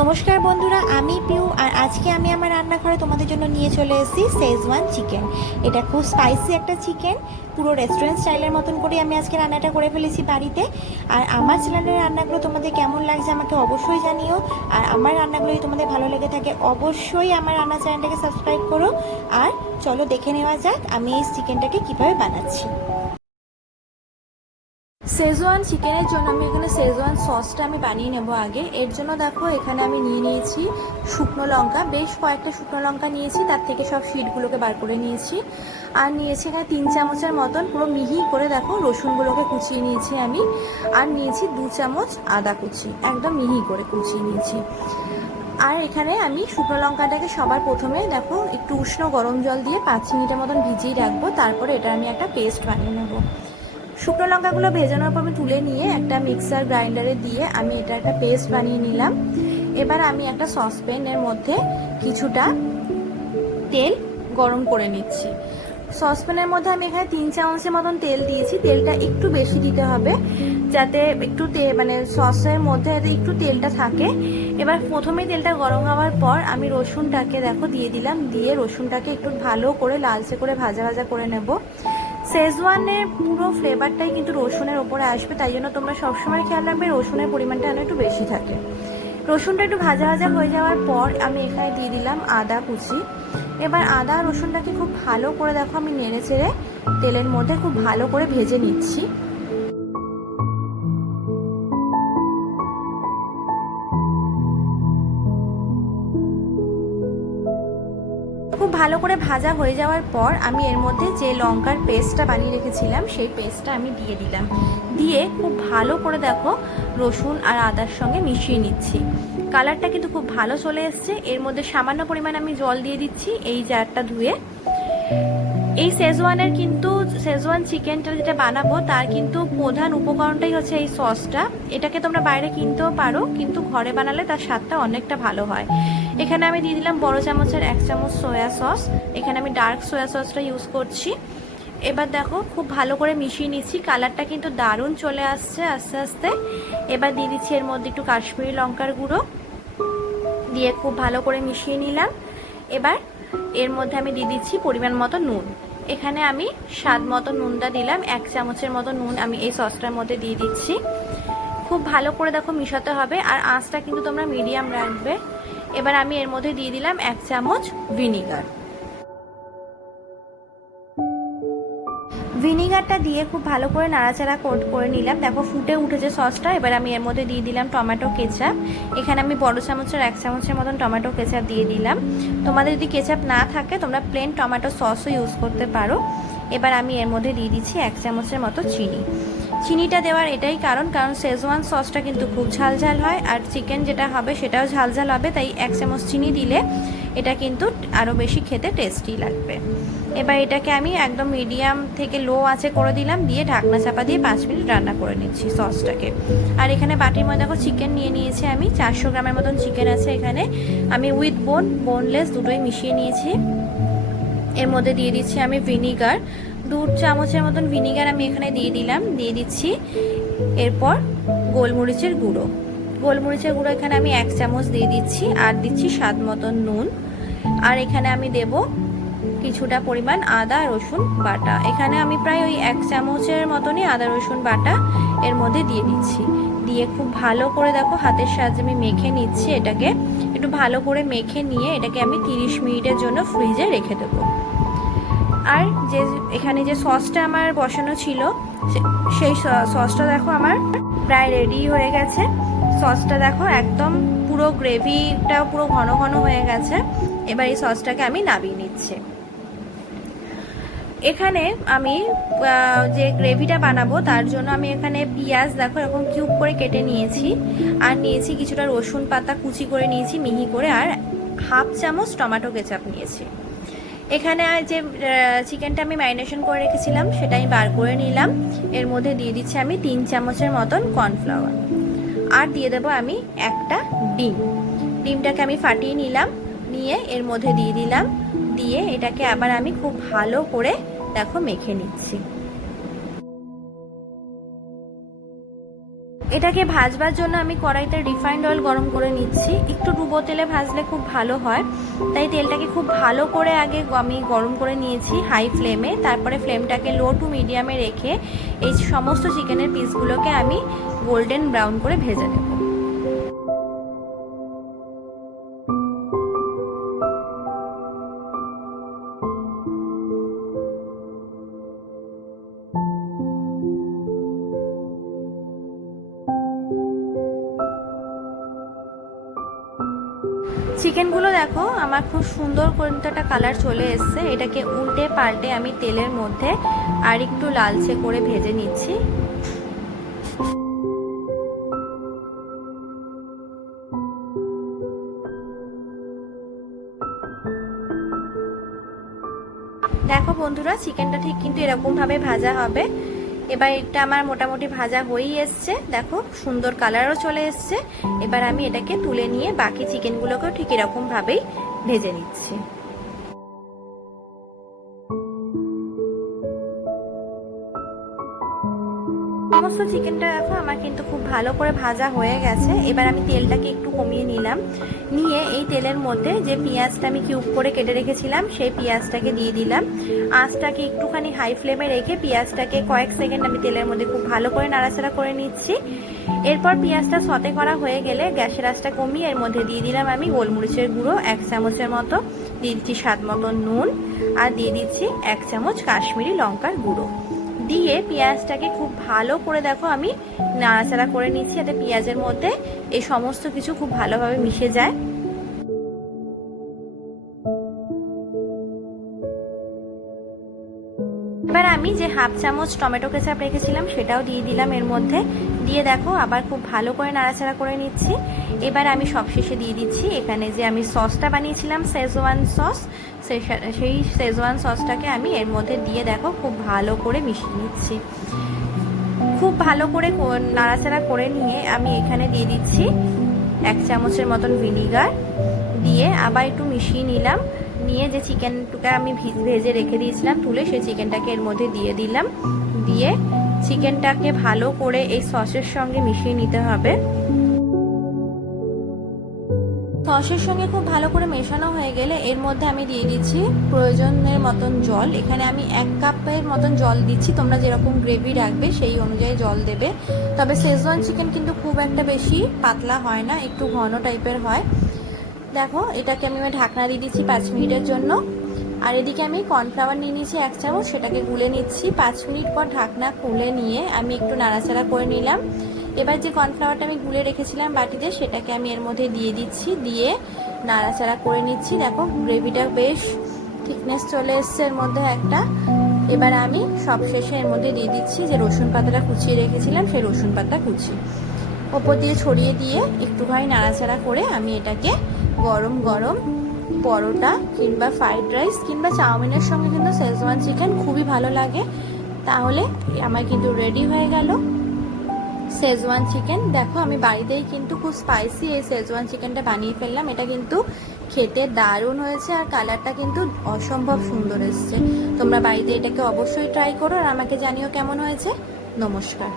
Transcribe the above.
নমস্কার বন্ধুরা, আমি পিউ আর আজকে আমি আমার রান্নাঘরে তোমাদের জন্য নিয়ে চলে এসেছি শেজওয়ান চিকেন। এটা খুব স্পাইসি একটা চিকেন, পুরো রেস্টুরেন্ট স্টাইলের মতন করে আমি আজকে রান্নাটা করে ফেলেছি বাড়িতে। আর আমার চ্যানেলের রান্নাগুলো তোমাদের কেমন লাগছে আমাকে অবশ্যই জানিও। আর আমার রান্নাগুলো যদি তোমাদের ভালো লেগে থাকে অবশ্যই আমার রান্না চ্যানেলটাকে সাবস্ক্রাইব করো। আর চলো দেখে নেওয়া যাক আমি এই চিকেনটাকে কীভাবে বানাচ্ছি। শেজওয়ান চিকেনের জন্য আমি এখানে শেজওয়ান সসটা আমি বানিয়ে নেব আগে। এর জন্য দেখো এখানে আমি নিয়ে নিয়েছি শুকনো লঙ্কা, বেশ কয়েকটা শুকনো লঙ্কা নিয়েছি, তার থেকে সব শিটগুলোকে বার করে নিয়েছি। আর নিয়েছি এখানে 3 চামচের মতন পুরো মিহি করে দেখো রসুনগুলোকে কুচিয়ে নিয়েছি আমি। আর নিয়েছি 2 চামচ আদা কুচি, একদম মিহি করে কুচিয়ে নিয়েছি। আর এখানে আমি শুকনো লঙ্কাটাকে সবার প্রথমে দেখো একটু উষ্ণ গরম জল দিয়ে 5 মিনিটের মতন ভিজিয়ে রাখবো, তারপরে এটা আমি একটা পেস্ট বানিয়ে নেবো। শুকনো লঙ্কাগুলো ভেজানোর পর আমি তুলে নিয়ে একটা মিক্সার গ্রাইন্ডারে দিয়ে আমি এটা একটা পেস্ট বানিয়ে নিলাম। এবার আমি একটা সসপ্যানের মধ্যে কিছুটা তেল গরম করে নিচ্ছি। সসপ্যানের মধ্যে আমি এখানে 3 চামচের মতন তেল দিয়েছি। তেলটা একটু বেশি দিতে হবে যাতে একটু মানে সসের মধ্যে যাতে একটু তেলটা থাকে। এবার প্রথমে তেলটা গরম হওয়ার পর আমি রসুনটাকে দেখো দিয়ে দিলাম, দিয়ে রসুনটাকে একটু ভালো করে লালচে করে ভাজা ভাজা করে নেব। শেজওয়ানের পুরো ফ্লেভারটাই কিন্তু রসুনের ওপরে আসবে, তাই জন্য তোমরা সবসময় খেয়াল রাখবে রসুনের পরিমাণটা যেন একটু বেশি থাকে। রসুনটা একটু ভাজা ভাজা হয়ে যাওয়ার পর আমি এখানে দিয়ে দিলাম আদা কুচি। এবার আদা রসুনটাকে খুব ভালো করে দেখো আমি নেড়ে চেড়ে তেলের মধ্যে খুব ভালো করে ভেজে নিচ্ছি। খুব ভালো করে ভাজা হয়ে যাওয়ার পর আমি এর মধ্যে যে লঙ্কার পেস্টটা বানিয়ে রেখেছিলাম সেই পেস্টটা আমি দিয়ে দিলাম। দিয়ে খুব ভালো করে দেখো রসুন আর আদার সঙ্গে মিশিয়ে নিচ্ছি। কালারটা কিন্তু খুব ভালো চলে এসছে। এর মধ্যে সামান্য পরিমাণ আমি জল দিয়ে দিচ্ছি এই জারটা ধুয়ে। এই শেজওয়ান চিকেনটা যেটা বানাবো তার কিন্তু প্রধান উপকরণটাই হচ্ছে এই সসটা। এটাকে তোমরা বাইরে কিনতেও পারো, কিন্তু ঘরে বানালে তার স্বাদটা অনেকটা ভালো হয়। এখানে আমি দিয়ে দিলাম বড় চামচের 1 চামচ সয়া সস। এখানে আমি ডার্ক সয়া সসটা ইউজ করছি। এবার দেখো খুব ভালো করে মিশিয়ে নিচ্ছি। কালারটা কিন্তু দারুণ চলে আসছে আস্তে আস্তে। এবার দিয়ে দিচ্ছি এর মধ্যে একটু কাশ্মীরি লঙ্কার গুঁড়ো, দিয়ে খুব ভালো করে মিশিয়ে নিলাম। এবার এর মধ্যে আমি দিয়ে দিচ্ছি পরিমাণ মতো নুন। এখানে আমি স্বাদ মতো নুনটা দিলাম, 1 চামচের মতো নুন আমি এই সসটার মধ্যে দিয়ে দিচ্ছি। খুব ভালো করে দেখো মিশাতে হবে, আর আঁচটা কিন্তু তোমরা মিডিয়াম রাখবে। এবার আমি এর মধ্যে দিয়ে দিলাম 1 চামচ ভিনিগার। ভিনিগারটা দিয়ে খুব ভালো করে নাড়াচাড়া করে নিলাম। দেখো ফুটে উঠেছে সসটা। এবার আমি এর মধ্যে দিয়ে দিলাম টমেটো কেচাপ। এখানে আমি বড় চামচের 1 চামচের মতন টমেটো কেচাপ দিয়ে দিলাম। তোমাদের যদি কেচাপ না থাকে তোমরা প্লেন টমেটো সসও ইউজ করতে পারো। এবার আমি এর মধ্যে দিয়ে দিচ্ছি 1 চামচের মতো চিনি। চিনিটা দেওয়ার এটাই কারণ শেজওয়ান সসটা কিন্তু খুব ঝালঝাল হয়, আর চিকেন যেটা হবে সেটাও ঝালঝাল হবে, তাই 1 চামচ চিনি দিলে এটা কিন্তু আরও বেশি খেতে টেস্টি লাগবে। এবার এটাকে আমি একদম মিডিয়াম থেকে লো আঁচে করে দিলাম, দিয়ে ঢাকনা চাপা দিয়ে 5 মিনিট রান্না করে নিচ্ছি সসটাকে। আর এখানে বাটির মধ্যে দেখো চিকেন নিয়ে নিয়েছি আমি, 400 গ্রামের মতন চিকেন আছে এখানে। আমি উইথ বোনলেস দুটোই মিশিয়ে নিয়েছি। এর মধ্যে দিয়ে দিচ্ছি আমি ভিনিগার, 2 চামচের মতন ভিনিগার আমি এখানে দিয়ে দিচ্ছি। এরপর গোলমরিচের গুঁড়ো এখানে আমি 1 চামচ দিয়ে দিচ্ছি। আর দিচ্ছি স্বাদ মতন নুন। আর এখানে আমি দেব কিছুটা পরিমাণ আদা রসুন বাটা। এখানে আমি প্রায় ওই 1 চামচের মতনই আদা রসুন বাটা এর মধ্যে দিয়ে দিচ্ছি। দিয়ে খুব ভালো করে দেখো হাতের সাহায্যে আমি মেখে নিচ্ছি। এটাকে একটু ভালো করে মেখে নিয়ে এটাকে আমি 30 মিনিটের জন্য ফ্রিজে রেখে দেবো। আর এখানে যে সসটা আমার বসানো ছিল সেই সসটা দেখো আমার প্রায় রেডি হয়ে গেছে। সসটা দেখো একদম পুরো গ্রেভিটা পুরো ঘন ঘন হয়ে গেছে। এবার এই সসটাকে আমি নামিয়ে নিচ্ছি। এখানে আমি যে গ্রেভিটা বানাবো তার জন্য আমি এখানে পেঁয়াজ দেখো এরকম কিউব করে কেটে নিয়েছি। আর নিয়েছি কিছুটা রসুন পাতা কুচি করে নিয়েছি মিহি করে। আর 1/2 চামচ টমেটো কেচাপ নিয়েছি। এখানে যে চিকেনটা আমি ম্যারিনেশন করে রেখেছিলাম সেটা আমি বার করে নিলাম। এর মধ্যে দিয়ে দিচ্ছি আমি 3 চামচের মতন কর্নফ্লাওয়ার। আর দিয়ে দেবো আমি একটা ডিমটাকে আমি ফাটিয়ে নিলাম, নিয়ে এর মধ্যে দিয়ে দিলাম। দিয়ে এটাকে আবার আমি খুব ভালো করে দেখো মেখে নিচ্ছি। এটাকে ভাজবার জন্য আমি কড়াইতে রিফাইন্ড অয়েল গরম করে নিচ্ছি। একটু ডুবো তেলে ভাজলে খুব ভালো হয়, তাই তেলটাকে খুব ভালো করে আগে আমি গরম করে নিয়েছি হাই ফ্লেমে। তারপরে ফ্লেমটাকে লো টু মিডিয়ামে রেখে এই সমস্ত চিকেনের পিসগুলোকে আমি গোল্ডেন ব্রাউন করে ভেজে নেব। চিকেনগুলো দেখো আমার খুব সুন্দর করে একটা কালার চলে এসছে। এটাকে উল্টে পাল্টে আমি তেলের মধ্যে আর একটু লালচে করে ভেজে নিচ্ছি। দেখো বন্ধুরা, চিকেনটা ঠিক কিন্তু এরকম ভাবে ভাজা হবে। এবার এটা আমার মোটামুটি ভাজা হয়েই এসছে, দেখো সুন্দর কালারও চলে এসছে। এবার আমি এটাকে তুলে নিয়ে বাকি চিকেনগুলোকেও ঠিক এরকম ভাবেই ভেজে নিচ্ছি। সমস্ত চিকেনটা দেখো আমার কিন্তু খুব ভালো করে ভাজা হয়ে গেছে। এবার আমি তেলটাকে একটু কমিয়ে নিলাম, নিয়ে এই তেলের মধ্যে যে পেঁয়াজটা আমি কিউব করে কেটে রেখেছিলাম সেই পেঁয়াজটাকে দিয়ে দিলাম। আঁচটাকে একটুখানি হাই ফ্লেমে রেখে পেঁয়াজটাকে কয়েক সেকেন্ড আমি তেলের মধ্যে খুব ভালো করে নাড়াচাড়া করে নিচ্ছি। এরপর পেঁয়াজটা সতে করা হয়ে গেলে গ্যাসের আঁচটা কমিয়ে এর মধ্যে দিয়ে দিলাম আমি গোলমরিচের গুঁড়ো 1 চামচের মতো, দিয়ে দিচ্ছি স্বাদ মতো নুন, আর দিয়ে দিচ্ছি 1 চামচ কাশ্মীরি লঙ্কার গুঁড়ো। দিয়ে পেঁয়াজটাকে খুব ভালো করে দেখো আমি নাড়াচাড়া করে নিচ্ছি, যাতে পেঁয়াজের মধ্যে এই সমস্ত কিছু খুব ভালোভাবে মিশে যায়। এবার আমি যে হাফ চামচ টমেটো কেচাপ রেখেছিলাম সেটাও দিয়ে দিলাম এর মধ্যে, দিয়ে দেখো আবার খুব ভালো করে নাড়াচাড়া করে নিচ্ছি। এবার আমি সবশেষে দিয়ে দিচ্ছি এখানে যে আমি সসটা বানিয়েছিলাম শেজওয়ান সস, সেই শেজওয়ান সসটাকে আমি এর মধ্যে দিয়ে দেখো খুব ভালো করে মিশিয়ে নিচ্ছি। খুব ভালো করে নাড়াচাড়া করে নিয়ে আমি এখানে দিয়ে দিচ্ছি 1 চামচের মতন ভিনিগার, দিয়ে আবার একটু মিশিয়ে নিলাম। নিয়ে যে চিকেনটা আমি ভেজে রেখে দিয়েছিলাম তুলে, সেই চিকেনটাকে এর মধ্যে দিয়ে দিলাম। দিয়ে চিকেনটাকে ভালো করে এই সসের সঙ্গে মিশিয়ে নিতে হবে। সসের সঙ্গে খুব ভালো করে মেশানো হয়ে গেলে এর মধ্যে আমি দিয়ে দিচ্ছি প্রয়োজনের মতন জল। এখানে আমি 1 কাপের মতন জল দিচ্ছি, তোমরা যেরকম গ্রেভি রাখবে সেই অনুযায়ী জল দেবে। তবে শেজওয়ান চিকেন কিন্তু খুব একটা বেশি পাতলা হয় না, একটু ঘন টাইপের হয়। দেখো এটাকে আমি ঢাকনা দিয়ে দিচ্ছি 5 মিনিটের জন্য। আর এদিকে আমি কর্নফ্লাওয়ার নিয়ে নিয়েছি 1 চামচ, সেটাকে গুলে নিচ্ছি। 5 মিনিট পর ঢাকনা খুলে নিয়ে আমি একটু নাড়াচাড়া করে নিলাম। এবার যে কর্নফ্লাওয়ারটা আমি গুলে রেখেছিলাম বাটিতে সেটাকে আমি এর মধ্যে দিয়ে দিচ্ছি, দিয়ে নাড়াচাড়া করে নিচ্ছি। দেখো গ্রেভিটা বেশ থিকনেস চলে এসছে এর মধ্যে একটা। এবার আমি সবশেষে এর মধ্যে দিয়ে দিচ্ছি যে রসুন পাতাটা কুচিয়ে রেখেছিলাম, সেই রসুন পাতা কুচি ওপর দিয়ে ছড়িয়ে দিয়ে একটুখানি নাড়াচাড়া করে আমি এটাকে গরম গরম পরোটা কিংবা ফ্রাইড রাইস কিংবা চাউমিনের সঙ্গে কিন্তু শেজওয়ান চিকেন খুবই ভালো লাগে। তাহলে আমার কিন্তু রেডি হয়ে গেল শেজওয়ান চিকেন। দেখো আমি বাড়িতেই কিন্তু খুব স্পাইসি এই শেজওয়ান চিকেনটা বানিয়ে ফেললাম। এটা কিন্তু খেতে দারুণ হয়েছে আর কালারটা কিন্তু অসম্ভব সুন্দর এসছে। তোমরা বাড়িতে এটাকে অবশ্যই ট্রাই করো আর আমাকে জানিও কেমন হয়েছে। নমস্কার।